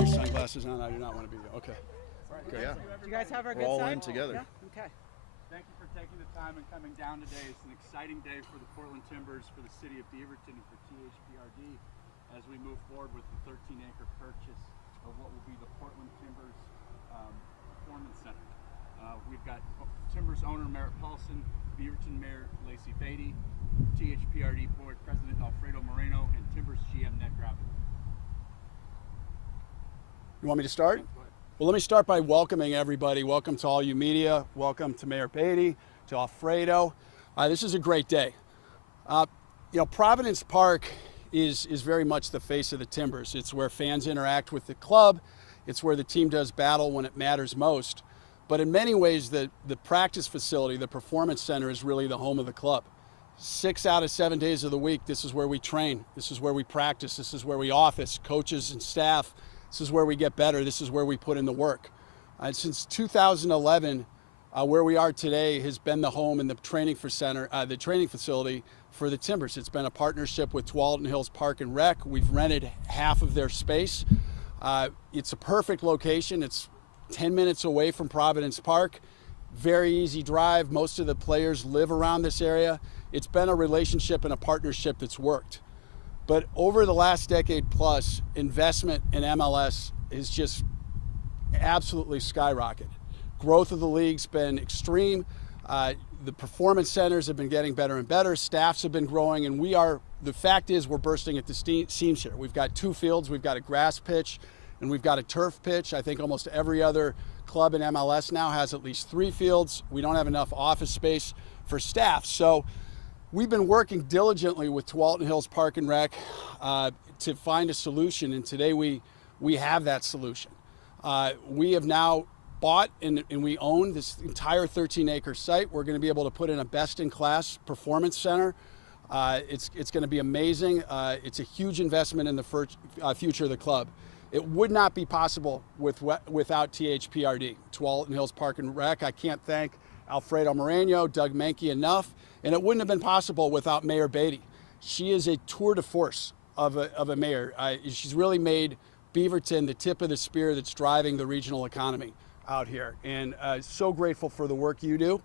your sunglasses on. I do not want to be there. Okay. Okay. Yeah. Do you guys have our We're good all side? in together. Yeah? Okay. Thank you for taking the time and coming down today. It's an exciting day for the Portland Timbers, for the city of Beaverton, and for THPRD as we move forward with the 13-acre purchase of what will be the Portland Timbers Performance Center. We've got Timbers owner Merritt Paulson, Beaverton Mayor Lacey Beatty, THPRD Board President Alfredo Moreno, and Timbers GM Ned Gravel. You want me to start? Well, let me start by welcoming everybody. Welcome to all you media. Welcome to Mayor Beatty, to Alfredo. This is a great day. Providence Park is very much the face of the Timbers. It's where fans interact with the club. It's where the team does battle when it matters most. But in many ways, the practice facility, the performance center, is really the home of the club. 6 out of 7 days of the week, this is where we train. This is where we practice. This is where we office, coaches and staff. This is where we get better. This is where we put in the work. Since 2011, where we are today has been the home and the training facility for the Timbers. It's been a partnership with Tualatin Hills Park and Rec. We've rented half of their space. It's a perfect location. It's 10 minutes away from Providence Park. Very easy drive. Most of the players live around this area. It's been a relationship and a partnership that's worked. But over the last decade plus, investment in MLS is just absolutely skyrocketed. Growth of the league's been extreme. The performance centers have been getting better and better. Staffs have been growing, and the fact is we're bursting at the seams here. We've got 2 fields. We've got a grass pitch, and we've got a turf pitch. I think almost every other club in MLS now has at least 3 fields. We don't have enough office space for staff. So we've been working diligently with Tualatin Hills Park and Rec to find a solution, and today we have that solution. We have now bought and we own this entire 13-acre site. We're going to be able to put in a best-in-class performance center. It's going to be amazing. It's a huge investment in the future of the club. It would not be possible without THPRD, Tualatin Hills Park and Rec. I can't thank Alfredo Moreno, Doug Menke enough, and it wouldn't have been possible without Mayor Beatty. She is a tour de force of a mayor. She's really made Beaverton the tip of the spear that's driving the regional economy out here, and so grateful for the work you do.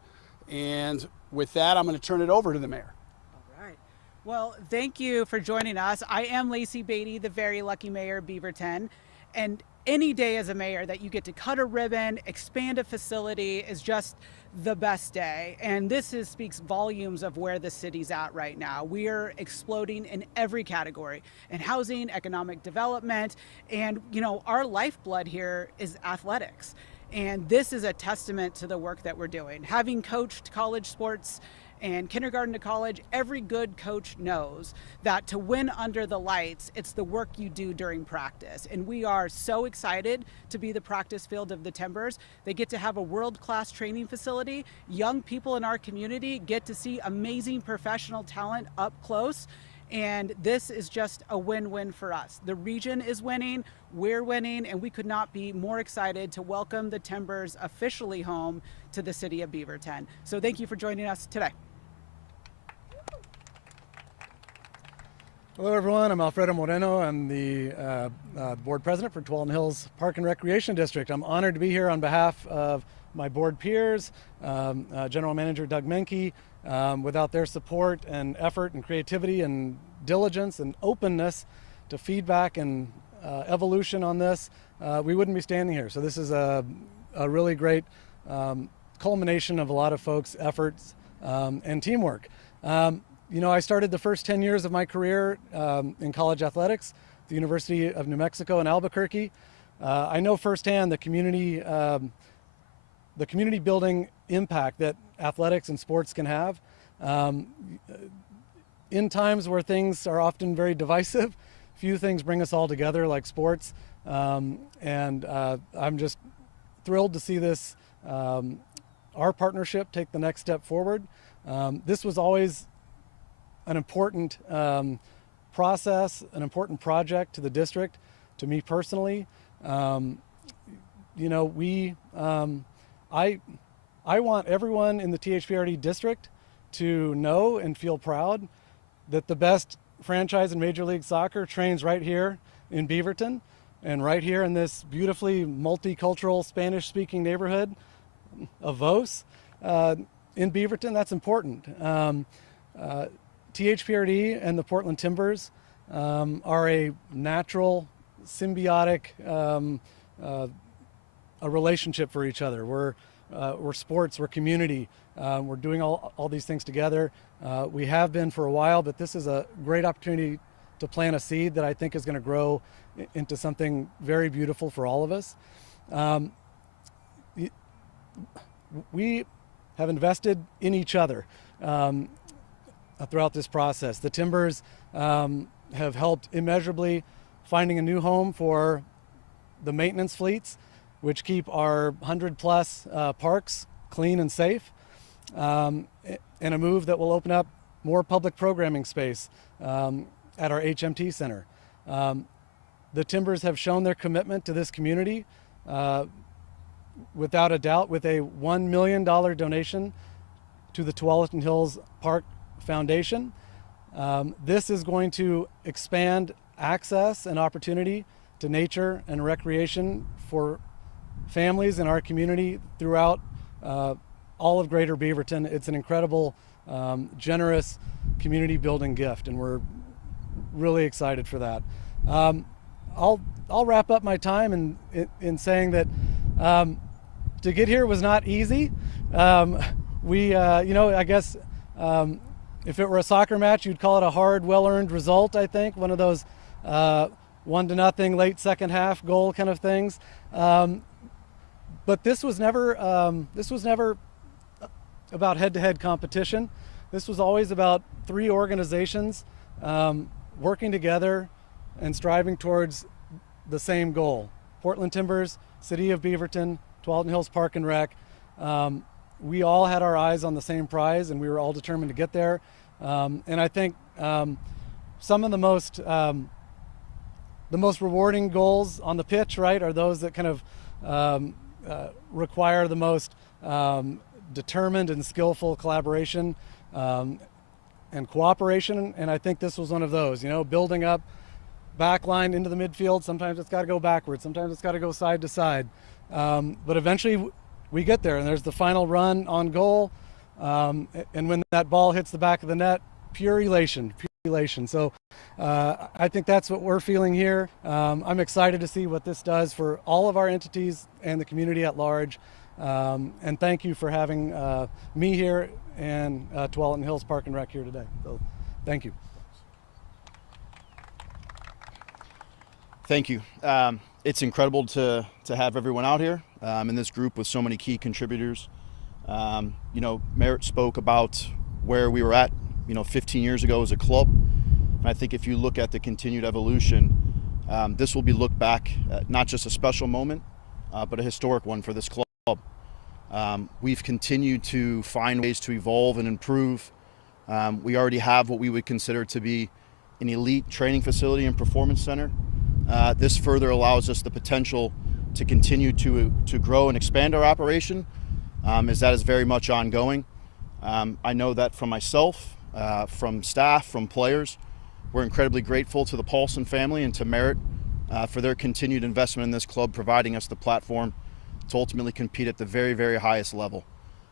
And with that, I'm going to turn it over to the mayor. All right. Well, thank you for joining us. I am Lacey Beatty, the very lucky mayor of Beaverton, and any day as a mayor that you get to cut a ribbon, expand a facility is just the best day. And this speaks volumes of where the city's at right now. We are exploding in every category, in housing, economic development, and our lifeblood here is athletics. And this is a testament to the work that we're doing. Having coached college sports and kindergarten to college, every good coach knows that to win under the lights, it's the work you do during practice. And we are so excited to be the practice field of the Timbers. They get to have a world-class training facility. Young people in our community get to see amazing professional talent up close. And this is just a win-win for us. The region is winning, we're winning, and we could not be more excited to welcome the Timbers officially home to the city of Beaverton. So thank you for joining us today. Hello everyone, I'm Alfredo Moreno. I'm the board president for Tualatin Hills Park and Recreation District. I'm honored to be here on behalf of my board peers, General Manager Doug Menke. Without their support and effort and creativity and diligence and openness to feedback and evolution on this, we wouldn't be standing here. So this is a really great culmination of a lot of folks' efforts and teamwork. I started the first 10 years of my career in college athletics at the University of New Mexico in Albuquerque. I know firsthand the community building impact that athletics and sports can have. In times where things are often very divisive, few things bring us all together like sports. And I'm just thrilled to see this, our partnership take the next step forward. This was always an important process, an important project to the district, to me personally. I want everyone in the THPRD district to know and feel proud that the best franchise in Major League Soccer trains right here in Beaverton. and right here in this beautifully multicultural Spanish-speaking neighborhood of Vos in Beaverton, that's important. THPRD and the Portland Timbers are a natural, symbiotic a relationship for each other. We're sports, we're community, we're doing all these things together. We have been for a while, but this is a great opportunity to plant a seed that I think is going to grow into something very beautiful for all of us. We have invested in each other throughout this process. The Timbers have helped immeasurably finding a new home for the maintenance fleets, which keep our 100+ parks clean and safe, and a move that will open up more public programming space at our HMT Center. The Timbers have shown their commitment to this community without a doubt with a $1 million donation to the Tualatin Hills Park Foundation. This is going to expand access and opportunity to nature and recreation for families in our community throughout all of Greater Beaverton. It's an incredible, generous community building gift, and we're really excited for that. I'll wrap up my time in saying that to get here was not easy. I guess if it were a soccer match, you'd call it a hard, well-earned result, I think. One of those 1-0 late second half goal kind of things. But this was never about head-to-head competition. This was always about three organizations working together and striving towards the same goal. Portland Timbers, City of Beaverton, Tualatin Hills Park and Rec. We all had our eyes on the same prize, and we were all determined to get there. And I think some of the most rewarding goals on the pitch, right, are those that kind of require the most determined and skillful collaboration and cooperation. And I think this was one of those, building up backline into the midfield. Sometimes it's got to go backwards. Sometimes it's got to go side to side. But eventually we get there, and there's the final run on goal. And when that ball hits the back of the net, pure elation. So I think that's what we're feeling here. I'm excited to see what this does for all of our entities and the community at large. And thank you for having me here and Tualatin Hills Park and Rec here today. So thank you. Thank you. It's incredible to have everyone out here in this group with so many key contributors. Merritt spoke about where we were at 15 years ago as a club. And I think if you look at the continued evolution, this will be looked back at not just a special moment, but a historic one for this club. We've continued to find ways to evolve and improve. We already have what we would consider to be an elite training facility and performance center. This further allows us the potential to continue to grow and expand our operation, as that is very much ongoing. I know that from myself, from staff, from players. We're incredibly grateful to the Paulson family and to Merritt for their continued investment in this club, providing us the platform to ultimately compete at the very, very highest level.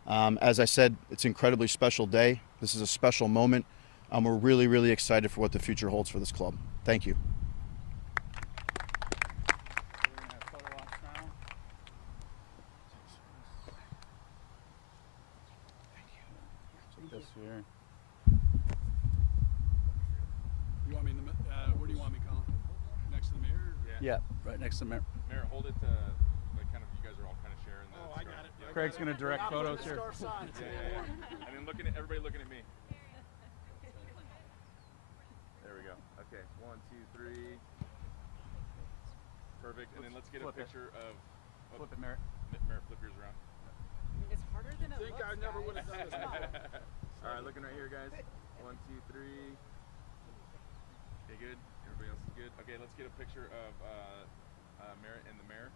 As I said, it's an incredibly special day. This is a special moment. We're really, really excited for what the future holds for this club. Thank you. Where do you want me, Colin? Next to the mayor? Yeah, right next to the mayor. Mayor, hold it like kind of you guys are all kind of sharing the. Oh, I got it. Yeah. Craig's gonna direct photos here. Yeah. And then everybody looking at me. There we go. Okay, 1, 2, 3. Perfect. And then let's get a picture of. Flip it, Mayor. Mayor, flip yours around. It's harder than it I think I never would have done this. All right, looking right here, guys. 1, 2, 3. Okay, good. Everybody else is good. Okay, let's get a picture of Merritt and the mayor.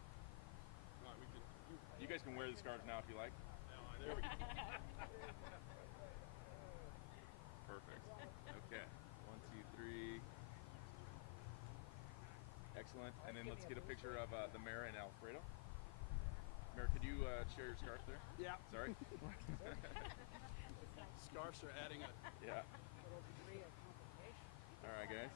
You guys can wear the scarves now if you like. There we go. Perfect. Okay. 1, 2, 3. Excellent. And then let's get a picture of the mayor and Alfredo. Mayor, could you share your scarf there? Yeah. Sorry. Scarves are adding a Yeah. All right, guys.